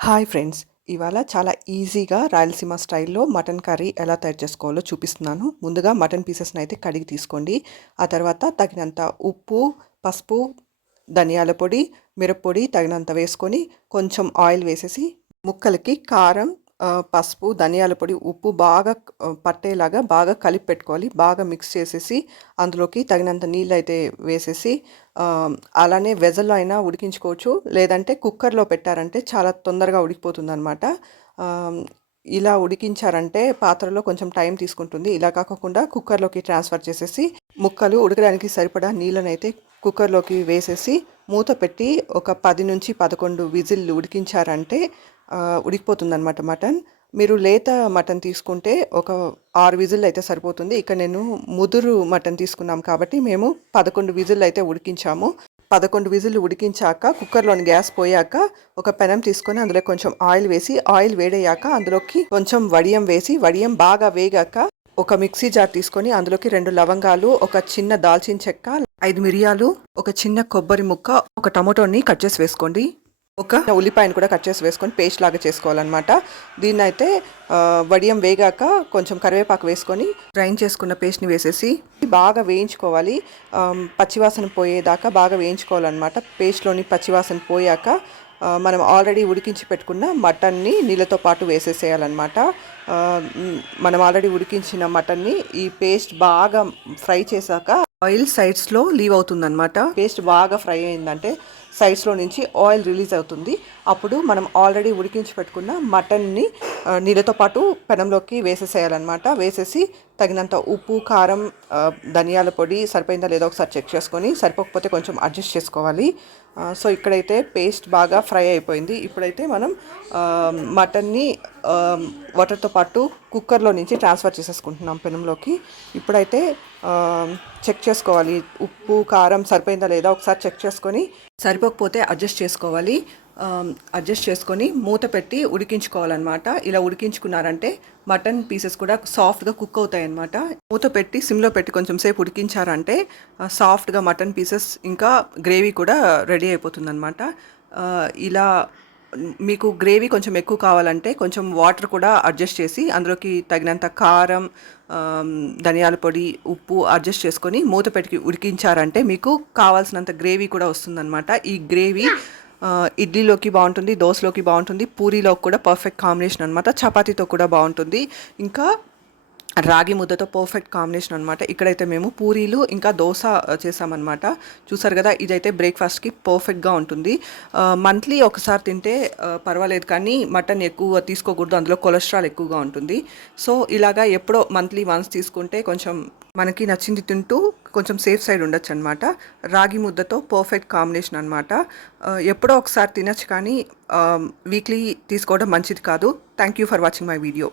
Hi friends. ఇవాళ చాలా ఈజీగా రాయలసీమ స్టైల్లో మటన్ కర్రీ ఎలా తయారు చేసుకోవాలో చూపిస్తున్నాను. ముందుగా మటన్ పీసెస్ని అయితే కడిగి తీసుకోండి. ఆ తర్వాత తగినంత ఉప్పు పసుపు ధనియాల పొడి మిరప్పొడి తగినంత వేసుకొని కొంచెం ఆయిల్ వేసేసి ముక్కలకి కారం పసుపు ధనియాల పొడి ఉప్పు బాగా పట్టేలాగా బాగా కలిపి పెట్టుకోవాలి. బాగా మిక్స్ చేసేసి అందులోకి తగినంత నీళ్ళు అయితే వేసేసి అలానే వెజల్లో అయినా ఉడికించుకోవచ్చు. లేదంటే కుక్కర్లో పెట్టారంటే చాలా తొందరగా ఉడికిపోతుందనమాట ఇలా ఉడికించారంటే పాత్రలో కొంచెం టైం తీసుకుంటుంది. ఇలా కాకుండా కుక్కర్లోకి ట్రాన్స్ఫర్ చేసేసి ముక్కలు ఉడకడానికి సరిపడా నీళ్ళని అయితే కుక్కర్లోకి వేసేసి మూత పెట్టి ఒక పది నుంచి పదకొండు విజిల్లు ఉడికించారంటే ఉడికిపోతుందనమాట మటన్. మీరు లేత మటన్ తీసుకుంటే ఒక ఆరు విజిల్ అయితే సరిపోతుంది. ఇక్కడ నేను ముదురు మటన్ తీసుకున్నాం కాబట్టి మేము పదకొండు విజిల్ అయితే ఉడికించాము. పదకొండు విజిల్లు ఉడికించాక కుక్కర్లోని గ్యాస్ పోయాక ఒక పెనం తీసుకొని అందులో కొంచెం ఆయిల్ వేసి ఆయిల్ వేడయ్యాక అందులోకి కొంచెం వడియం వేసి వడియం బాగా వేగాక ఒక మిక్సీ జార్ తీసుకొని అందులోకి రెండు లవంగాలు ఒక చిన్న దాల్చిన చెక్క ఐదు మిరియాలు ఒక చిన్న కొబ్బరి ముక్క ఒక టమోటోని కట్ చేసి వేసుకోండి. ఒక ఉల్లిపాయను కూడా కట్ చేసి వేసుకొని పేస్ట్ లాగా చేసుకోవాలన్నమాట. దీన్ని అయితే వడియం వేగాక కొంచెం కరివేపాకు వేసుకొని గ్రైండ్ చేసుకున్న పేస్ట్ని వేసేసి బాగా వేయించుకోవాలి. పచ్చివాసన పోయేదాకా బాగా వేయించుకోవాలన్నమాట. పేస్ట్లోని పచ్చివాసన పోయాక మనం ఆల్రెడీ ఉడికించి పెట్టుకున్న మటన్ని నీళ్ళతో పాటు వేసేసేయాలన్నమాట. మనం ఆల్రెడీ ఉడికించిన మటన్ని ఈ పేస్ట్ బాగా ఫ్రై చేశాక ఆయిల్ సైడ్స్లో లీవ్ అవుతుందన్నమాట. పేస్ట్ బాగా ఫ్రై అయిందంటే సైడ్స్లో నుంచి ఆయిల్ రిలీజ్ అవుతుంది. అప్పుడు మనం ఆల్రెడీ ఉడికించి పెట్టుకున్న మటన్ని నీళ్ళతో పాటు పెనంలోకి వేసేసేయాలన్నమాట. వేసేసి తగినంత ఉప్పు కారం ధనియాల పొడి సరిపోయిందా లేదో ఒకసారి చెక్ చేసుకొని సరిపోకపోతే కొంచెం అడ్జస్ట్ చేసుకోవాలి. సో ఇక్కడైతే పేస్ట్ బాగా ఫ్రై అయిపోయింది. ఇప్పుడైతే మనం మటన్ని వాటర్తో పాటు కుక్కర్లో నుంచి ట్రాన్స్ఫర్ చేసేసుకుంటున్నాం పెనంలోకి. ఇప్పుడైతే చెక్ చేసుకోవాలి. ఉప్పు కారం సరిపోయిందా లేదా ఒకసారి చెక్ చేసుకొని సరిపోకపోతే అడ్జస్ట్ చేసుకోవాలి. అడ్జస్ట్ చేసుకొని మూత పెట్టి ఉడికించుకోవాలన్నమాట. ఇలా ఉడికించుకున్నారంటే మటన్ పీసెస్ కూడా సాఫ్ట్గా కుక్ అవుతాయి అన్నమాట మూత పెట్టి సిమ్లో పెట్టి కొంచెం సేపు ఉడికించారంటే సాఫ్ట్గా మటన్ పీసెస్ ఇంకా గ్రేవీ కూడా రెడీ అయిపోతుంది అనమాట ఇలా మీకు గ్రేవీ కొంచెం ఎక్కువ కావాలంటే కొంచెం వాటర్ కూడా అడ్జస్ట్ చేసి అందులోకి తగినంత కారం ధనియాల పొడి ఉప్పు అడ్జస్ట్ చేసుకొని మూత పెట్టి ఉడికించారంటే మీకు కావాల్సినంత గ్రేవీ కూడా వస్తుందన్నమాట. ఈ గ్రేవీ ఇడ్లీలోకి బాగుంటుంది దోశలోకి బాగుంటుంది పూరీలోకి కూడా పర్ఫెక్ట్ కాంబినేషన్ అనమాట చపాతీతో కూడా బాగుంటుంది. ఇంకా రాగి ముద్దతో పర్ఫెక్ట్ కాంబినేషన్ అనమాట ఇక్కడైతే మేము పూరీలు ఇంకా దోశ చేసామన్నమాట. చూసారు కదా ఇదైతే బ్రేక్ఫాస్ట్కి పర్ఫెక్ట్గా ఉంటుంది. మంత్లీ ఒకసారి తింటే పర్వాలేదు కానీ మటన్ ఎక్కువ తీసుకోకూడదు. అందులో కొలెస్ట్రాల్ ఎక్కువగా ఉంటుంది. సో ఇలాగా ఎప్పుడో మంత్లీ వన్స్ తీసుకుంటే కొంచెం మనకి నచ్చింది తింటూ కొంచెం సేఫ్ సైడ్ ఉండొచ్చు అనమాట రాగి ముద్దతో పర్ఫెక్ట్ కాంబినేషన్ అనమాట ఎప్పుడో ఒకసారి తినచ్చు కానీ వీక్లీ తీసుకోవడం మంచిది కాదు. Thank you for watching my video